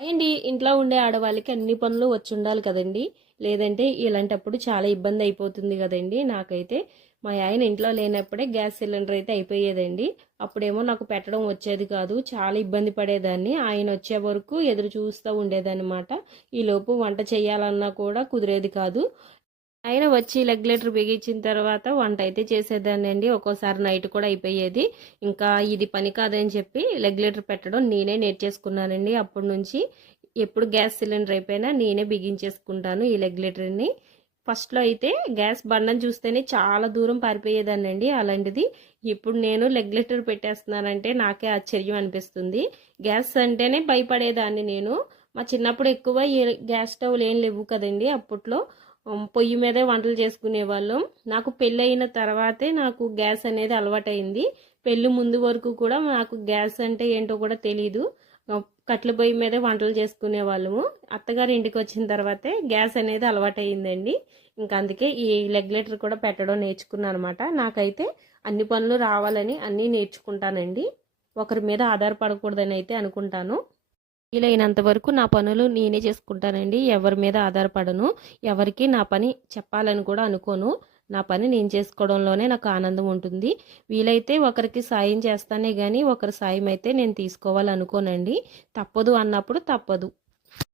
అండి ఇంట్లో ఉండే ఆడవాళ్ళకి అన్ని పనులు వచ్చి ఉండాలి కదండి. లేదంటే ఇలాంటప్పుడు చాలా ఇబ్బంది అయిపోతుంది కదండి. నాకైతే మా ఆయన ఇంట్లో లేనప్పుడే గ్యాస్ సిలిండర్ అయితే అయిపోయేదండి. అప్పుడేమో నాకు పెట్టడం వచ్చేది కాదు. చాలా ఇబ్బంది పడేదాన్ని. ఆయన వచ్చే వరకు ఎదురు చూస్తూ ఉండేదన్నమాట. ఈలోపు వంట చేయాలన్నా కూడా కుదిరేది కాదు. ఆయన వచ్చి లెగ్లేటర్ బిగించిన తర్వాత వంట అయితే చేసేదాన్ని అండి ఒక్కోసారి నైట్ కూడా అయిపోయేది. ఇంకా ఇది పని కాదని చెప్పి లెగ్లేటర్ పెట్టడం నేనే నేర్చేసుకున్నానండి. అప్పటి నుంచి ఎప్పుడు గ్యాస్ సిలిండర్ అయిపోయినా నేనే బిగించేసుకుంటాను ఈ లెగ్లేటర్ని ఫస్ట్లో అయితే గ్యాస్ బండం చూస్తేనే చాలా దూరం పారిపోయేదాన్ని అండి అలాంటిది. ఇప్పుడు నేను రెగ్యులేటర్ పెట్టేస్తున్నానంటే నాకే ఆశ్చర్యం అనిపిస్తుంది. గ్యాస్ అంటేనే భయపడేదాన్ని నేను. మా చిన్నప్పుడు ఎక్కువ ఈ గ్యాస్ స్టవ్లు ఏం లేవు కదండి అప్పట్లో. పొయ్యి మీదే వంటలు చేసుకునే వాళ్ళం. నాకు పెళ్ళి అయిన తర్వాతే నాకు గ్యాస్ అనేది అలవాటైంది. పెళ్ళి ముందు వరకు కూడా నాకు గ్యాస్ అంటే ఏంటో కూడా తెలియదు కట్ల కట్టెల పొయ్యి మీదే వంటలు చేసుకునే వాళ్ళము. అత్తగారి ఇంటికి వచ్చిన తర్వాతే గ్యాస్ అనేది అలవాటైందండి. ఇంకా అందుకే ఈ రెగ్యులేటర్ కూడా పెట్టడం నేర్చుకున్నాను అనమాట నాకైతే అన్ని పనులు రావాలని అన్నీ నేర్చుకుంటానండి. ఒకరి మీద ఆధారపడకూడదని అయితే అనుకుంటాను. వీలైనంత వరకు నా పనులు నేనే చేసుకుంటానండి. ఎవరి మీద ఆధారపడను. ఎవరికి నా పని చెప్పాలని కూడా అనుకోను. నా పని నేను చేసుకోవడంలోనే నాకు ఆనందం ఉంటుంది. వీలైతే ఒకరికి సాయం చేస్తానే కానీ ఒకరి సాయం అయితే నేను తీసుకోవాలనుకోనండి. తప్పదు అన్నప్పుడు తప్పదు.